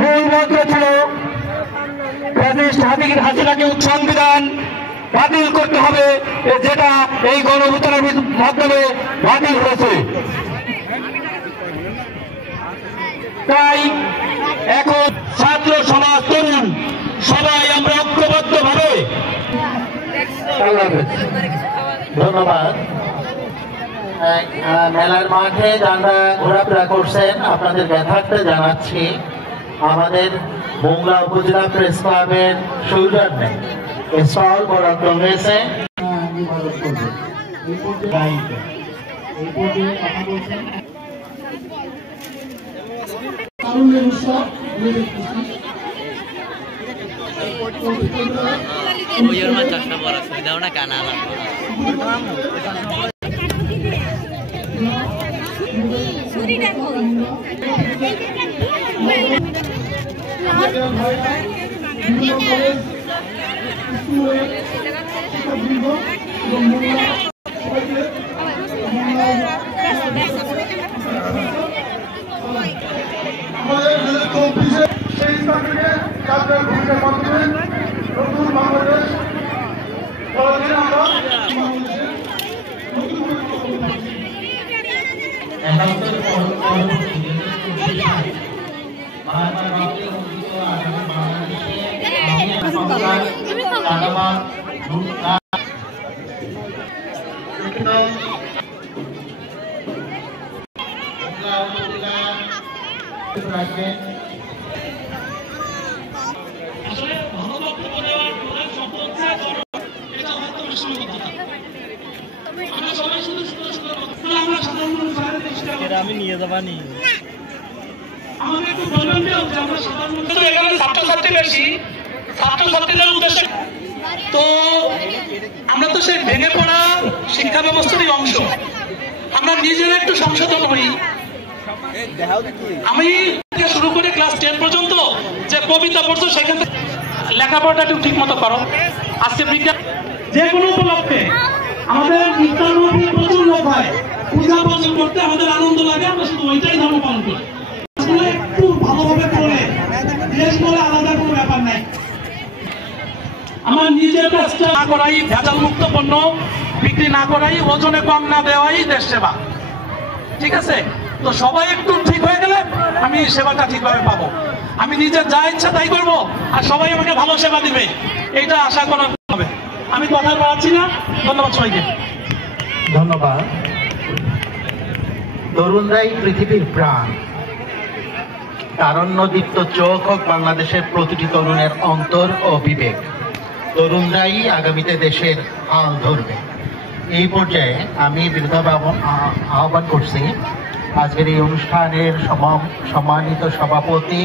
মূল মন্ত্র ছিল হাসিনাকে সংবিধান বাতিল করতে হবে, যেটা এই গণঅভ্যুত্থানের মাধ্যমে বাতিল হয়েছে। তাই এখন ছাত্র সমাজ, তরুণ সবাই আমরা ঐক্যবদ্ধ ভাবে। ধন্যবাদ। মেলার মাঠে যারা ঘোরাফেরা করছেন আপনাদের যথার্থ জানাচ্ছি, আমাদের মোংলা উপজেলা প্রেস ক্লাবের সৌজন্যে স্টল বরাদ্দ হয়েছে। চশমা পরা সুবিধাও না কানা আমি নিয়ে যাবানি ছাত্রছাত্রী বেশি, ছাত্রছাত্রীদের উদ্দেশ্যে তো আমরা তো সেই ভেঙে পড়া শিক্ষা ব্যবস্থারই অংশ। আমরা নিজেরা একটু সংশোধন হই। আমি শুরু করে ক্লাস 10 পর্যন্ত যে কবিতা পড়ছো সেখান থেকে লেখাপড়াটা একটু ঠিক মতো করো। আজকে বিজ্ঞান যে কোনো উপলক্ষে আমাদের প্রচুর লোক হয়, পূজা পালন করতে আমাদের আনন্দ লাগে, আমরা শুধু ওইটাই ধর্ম পালন করি। একটু ভালোভাবে করে দেশ বলে আলাদা কোনো ব্যাপার নাই। আমার নিজের কাজটা না করাই, ভেজাল মুক্ত পণ্য বিক্রি না করাই, ওজনে কম না দেওয়াই দেশ সেবা। ঠিক আছে, তো সবাই একটু ঠিক হয়ে গেলে আমি সেবাটা ঠিকভাবে পাবো। আমি নিজের যা ইচ্ছা তাই করবো আর সবাই আমাকে ভালো সেবা দিবে, এইটা আশা করা হবে। আমি কথা বলাচ্ছি না, ধন্যবাদ সবাইকে। ধন্যবাদ। তরুণরাই পৃথিবীর প্রাণ। তারণ্যদীপ্ত চোখ হোক বাংলাদেশের প্রতিটি তরুণের অন্তর ও বিবেক। তরুণরাই আগামীতে দেশের হাল ধরবে। এই পর্যায়ে আমি বিরোধী আহ্বান করছি আজকের এই অনুষ্ঠানের সম্মানিত সভাপতি